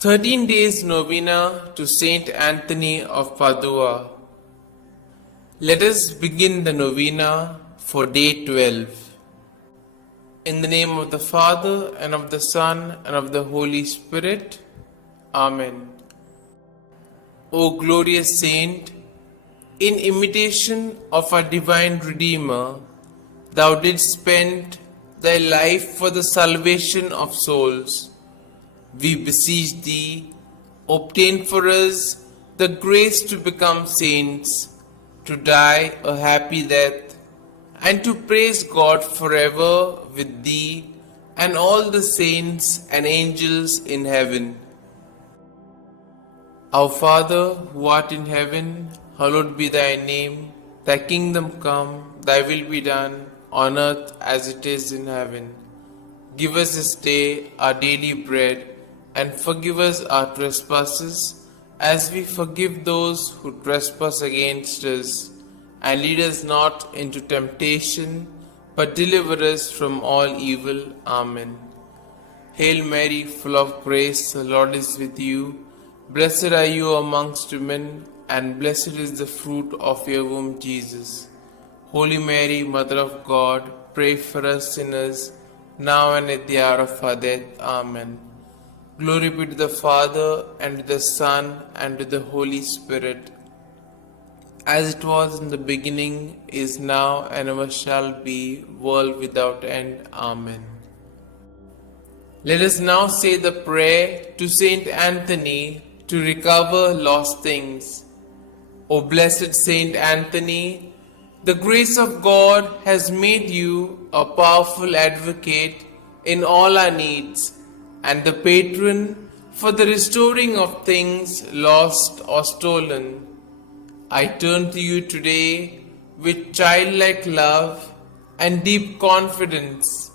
13 days novena to St Anthony of Padua. Let us begin the novena for day 12. In the name of the Father, and of the Son, and of the Holy Spirit. Amen. O glorious Saint, in imitation of our divine Redeemer, thou didst spend thy life for the salvation of souls. We beseech thee, obtain for us the grace to become saints, to die a happy death, and to praise God forever with thee and all the saints and angels in heaven. Our Father, who art in heaven, hallowed be thy name. Thy kingdom come, thy will be done, on earth as it is in heaven. Give us this day our daily bread, and forgive us our trespasses, as we forgive those who trespass against us. And lead us not into temptation, but deliver us from all evil. Amen. Hail Mary, full of grace, the Lord is with you. Blessed are you amongst women, and blessed is the fruit of your womb, Jesus. Holy Mary, Mother of God, pray for us sinners, now and at the hour of our death. Amen. Glory be to the Father, and to the Son, and to the Holy Spirit, as it was in the beginning, is now, and ever shall be, world without end. Amen. Let us now say the prayer to St Anthony to recover lost things. O blessed St Anthony, the grace of God has made you a powerful advocate in all our needs, and the patron for the restoring of things lost or stolen. I turn to you today with childlike love and deep confidence.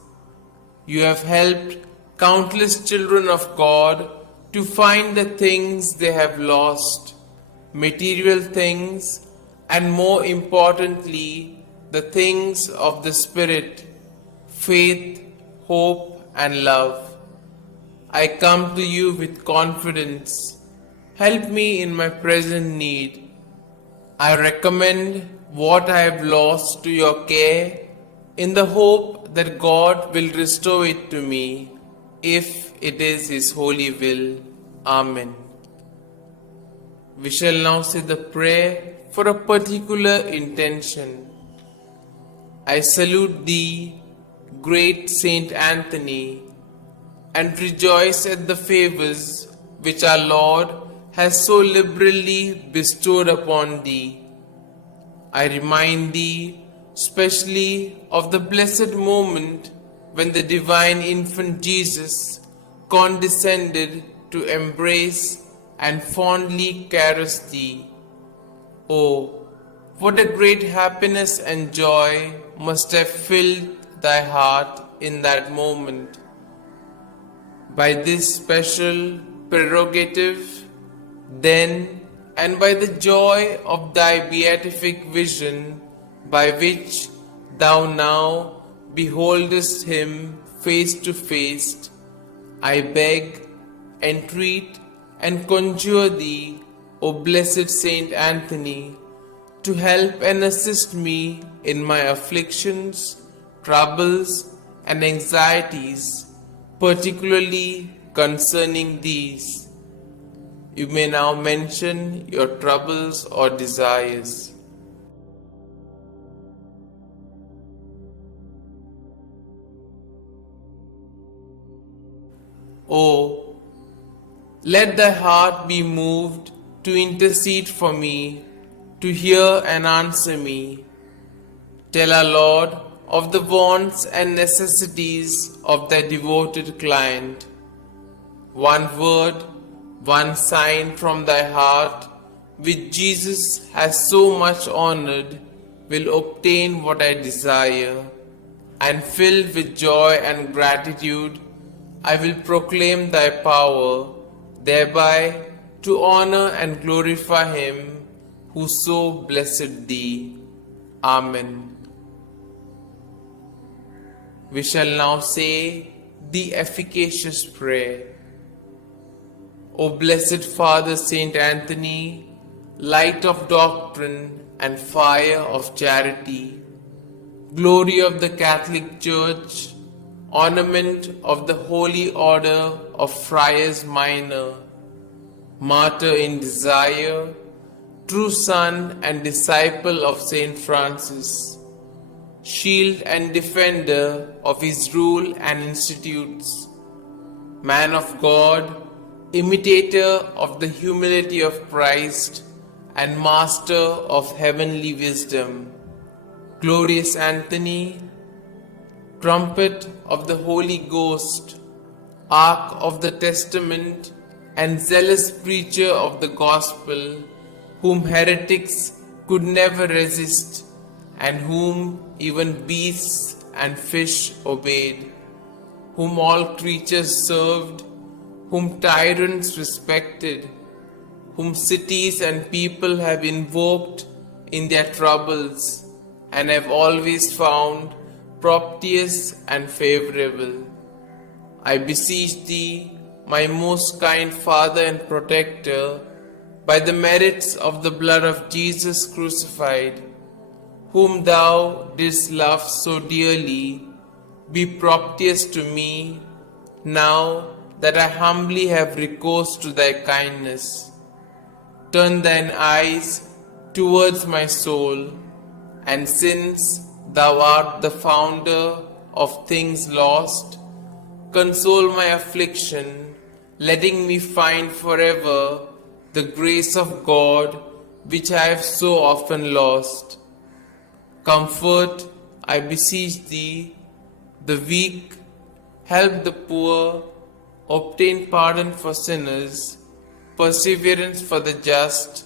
You have helped countless children of God to find the things they have lost, material things, and more importantly, the things of the Spirit, faith, hope, and love. I come to you with confidence. Help me in my present need. I recommend what I have lost to your care, in the hope that God will restore it to me, if it is His holy will. Amen. We shall now say the prayer for a particular intention. I salute thee, great Saint Anthony, and rejoice at the favors which our Lord has so liberally bestowed upon thee. I remind thee specially of the blessed moment when the divine infant Jesus condescended to embrace and fondly caress thee. Oh, what a great happiness and joy must have filled thy heart in that moment. By this special prerogative, then, and by the joy of thy beatific vision, by which thou now beholdest him face to face, I beg, entreat, and conjure thee, O blessed Saint Anthony, to help and assist me in my afflictions, troubles, and anxieties, particularly concerning these. You may now mention your troubles or desires. Oh, let thy heart be moved to intercede for me, to hear and answer me. Tell our Lord of the wants and necessities of thy devoted client. One word, one sign from thy heart, which Jesus has so much honored, will obtain what I desire, and filled with joy and gratitude, I will proclaim thy power, thereby to honor and glorify him who so blessed thee. Amen. We shall now say the efficacious prayer. O blessed Father St Anthony, light of doctrine and fire of charity, glory of the Catholic Church, ornament of the Holy Order of Friars Minor, martyr in desire, true son and disciple of Saint Francis, shield and defender of his rule and institutes, man of God, imitator of the humility of Christ, and master of heavenly wisdom, glorious Anthony, trumpet of the Holy Ghost, ark of the testament, and zealous preacher of the gospel, whom heretics could never resist, and whom even beasts and fish obeyed, whom all creatures served, whom tyrants respected, whom cities and people have invoked in their troubles, and have always found propitious and favorable. I beseech thee, my most kind Father and Protector, by the merits of the blood of Jesus crucified, whom thou didst love so dearly, be propitious to me, now that I humbly have recourse to thy kindness. Turn thine eyes towards my soul, and since thou art the founder of things lost, console my affliction, letting me find forever the grace of God which I have so often lost. Comfort, I beseech thee, the weak, help the poor, obtain pardon for sinners, perseverance for the just,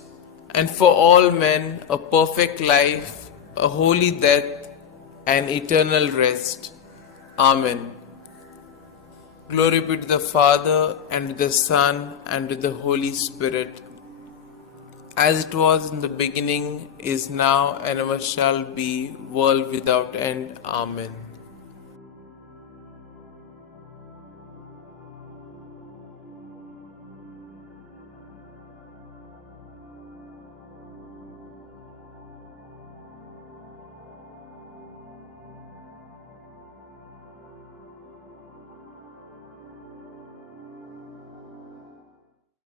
and for all men a perfect life, a holy death, and eternal rest. Amen. Glory be to the Father, and to the Son, and to the Holy Spirit, as it was in the beginning, is now, and ever shall be, world without end. Amen.